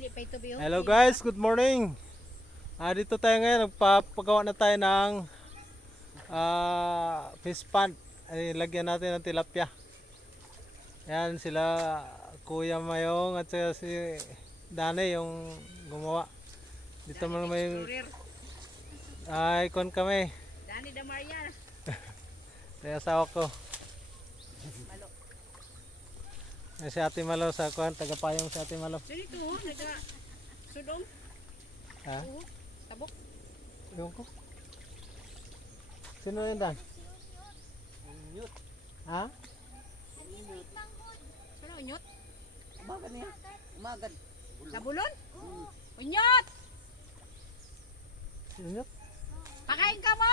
Hello guys, good morning. Dito tayo ngayon, nagpapagawa na tayo ng fish pond. Ay, lagyan natin ng tilapia. Yan sila Kuya Mayong at saka si Dane yung gumawa. Dito man may icon kami. Dani da Maria. Kaya asawa ko. Malo. Si Ate Malo sa kuhan, tagapayong si Ate Malo. Dito, naga sudong. Ha? Tabok. Yung ko. Sino yun Dan? Unyot. Ha? Sino unyot? Umagan niya. Umagan. Nabulon? Unyot! Sino? Pakain ka mo!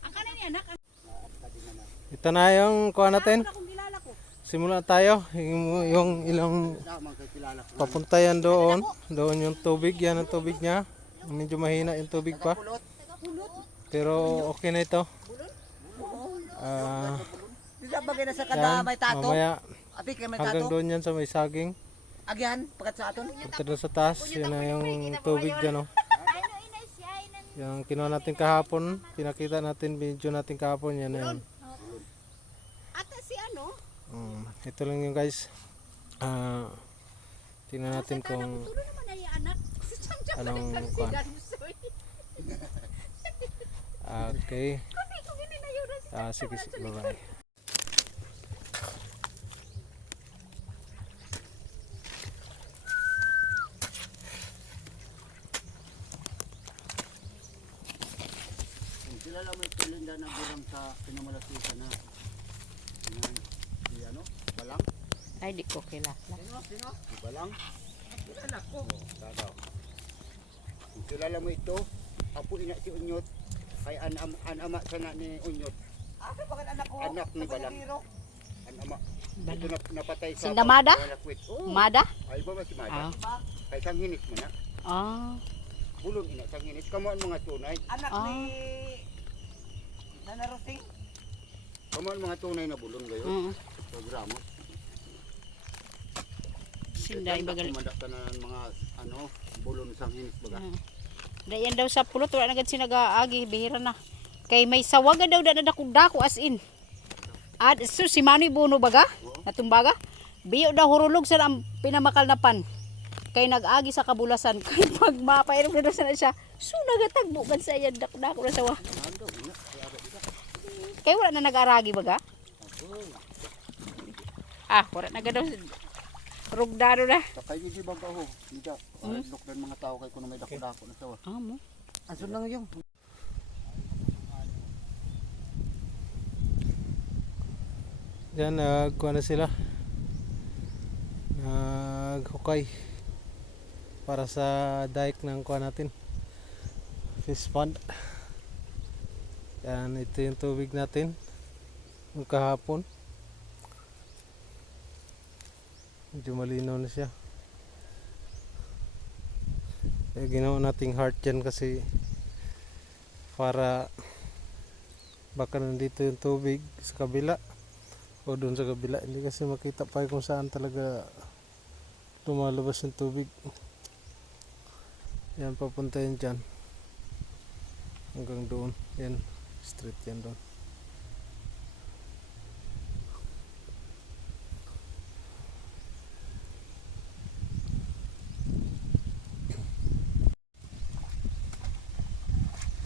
Ang kanin ni anak. Ito na yung kuha natin. Ano kung kilala ko? Simula tayo. Yung ilang papuntayan doon. Doon yung tubig. Yan ang tubig niya. Medyo mahina yung tubig pa. Pero okay na ito. Bisa bagay na sa kada may tato. Mamaya Api kay may hanggang tato. doon yan sa may saging. Agyan, pagkat sa aton. Punta doon sa taas. Yan na yung tubig dyan. Oh. Yung kinuha natin kahapon. Pinakita natin video natin kahapon. Yan na yun. Ata si ano? Ito lang yung guys. Tingnan natin kung Tulo naman ay anak. Si Chang anong si kuha. Gansoy. Okay. Kung hindi na yun. Sige, sige. Bye-bye. Sila lang may tulinda na bilang sa pinamalapitan na. Si ano? Balang? Ay, di ko kilala. Sino? Si Balang? Kilala ko. Tadaw. Sila lang mo ito. Apo ina si Unyot. Kay anama sana ni Unyot. Asa bakit anak ko? Anak ni Balang. Anama. Ito napatay sa Sindamada? Malakwit. Oh. Mada? Ay ba si Mada? Kay sang hinis mo na. Ah. Bulong ina sang hinis. Kamo ang mga tunay. Anak Ah. ni Nanarosing. Kamo ang mga tunay na bulong gayo. Programa. Sinday bagal. Kumadakta na ng mga ano, bulong sang hinis baga. Dayan daw sa pulot wala na gid sinagaagi bihira na. Kay may sawaga daw da dako as in. At so si Manoy Buno baga, natumbaga. Biyo daw hurulog sa ang pinamakal na pan. Kay nag-agi sa kabulasan kay pag mapainom na daw sana siya. So nagatagbo kan sa iya dako na sawa. Kay wala na nag-aragi baga. Wala na gadaw rugdado na. Sakay ni ba ho? Nida. Lok ng mga tao kay kuno may dako-dako na sawa. Mo. Aso lang yung. Yan, nagkuha na sila. Naghukay para sa dike ng kuha natin. Fish pond. Yan, ito yung tubig natin. Yung kahapon. Medyo malinaw na siya. Kaya ginawa nating heart dyan kasi para baka nandito yung tubig sa kabila o doon sa kabila, hindi kasi makita pa kung saan talaga lumalabas yung tubig. Yan, papunta yan dyan hanggang doon. Yan, straight yan doon.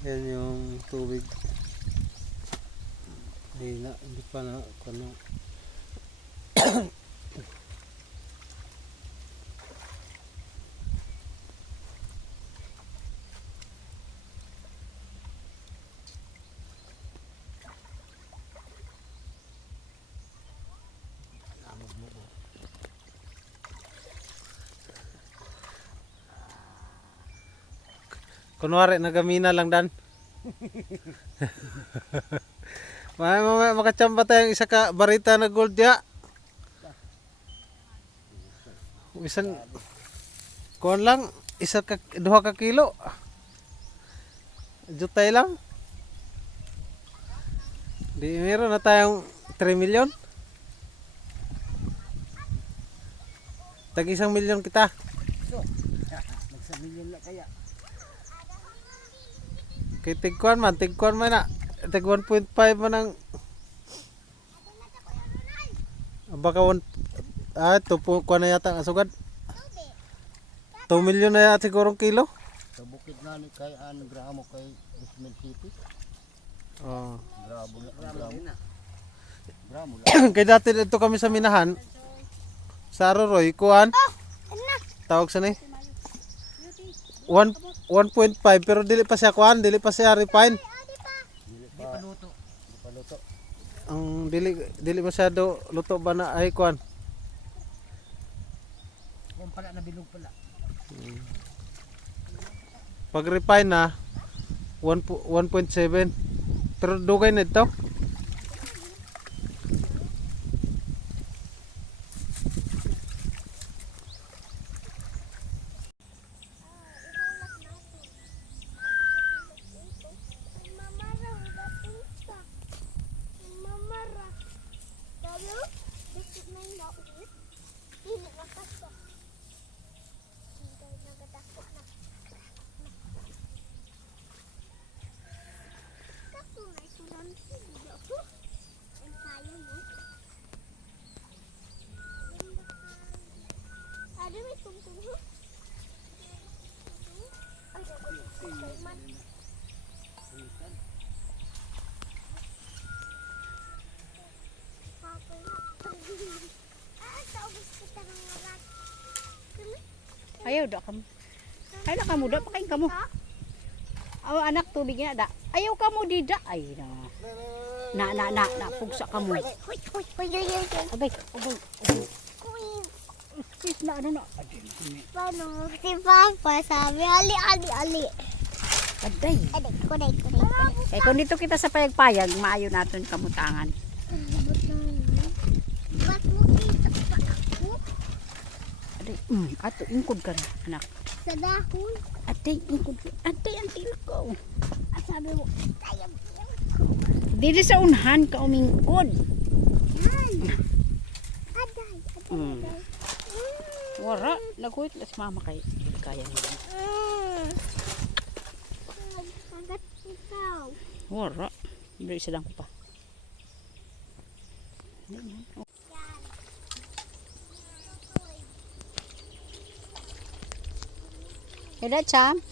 Yan yung tubig. Hindi pa na ano. Kunwari nagamina lang Dan. Mamaya makachamba tayong isa ka barita na gold ya. Bisan kuan lang isa ka 2 ka kilo. Jutay lang. Di meron na tayong 3 million. Tag 1,000,000 kita. Magsamilyon na kaya. Kay tigkuan man na. Tag 1.5 man ang baka 2 po kuan na yata ang asugad. 2 milyon na yata sigurong kilo. Sa bukid nga ni kay an gramo kay Ismail City. Oh. Gramo na. Gramo lang. Kay dati dito kami sa Minahan. Sa Aroroy, kuan. Tawag sa ni. 1.5 pero dili pa siya kuan, dili pa siya refine. Dili pa luto. Dili pa luto. Ang dili masyado luto ba na ay kuan. Kung pala nabilog pala. Pag refine na 1.7. Pero dugay na ito. Ayaw da kam. Ay na kamo da pakain kamo. Aw anak tubig na da. Ayaw kamo di da. Ay na pugsa kamo. Abay. Sis na ano na. Paano? Si Papa sabi, ali. Aday. Kunay. Kay kung dito kita sa payag-payag, maayo naton kamutangan. Ba't mo kita pa ako? Aday, ato ingkod ka na, anak. Sa dahon. Aday, ingkod ka. Aday, ang tila ko. Sabi mo, kaya mo. Dili sa unhan ka umingkod. Yan. Aday. Wara, naghuit na si mama kay kaya niya. Agad ikaw. Wara, hindi isa lang ko pa. Kada cham?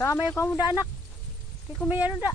Sama yung kamu da anak. Kaya kumayano da.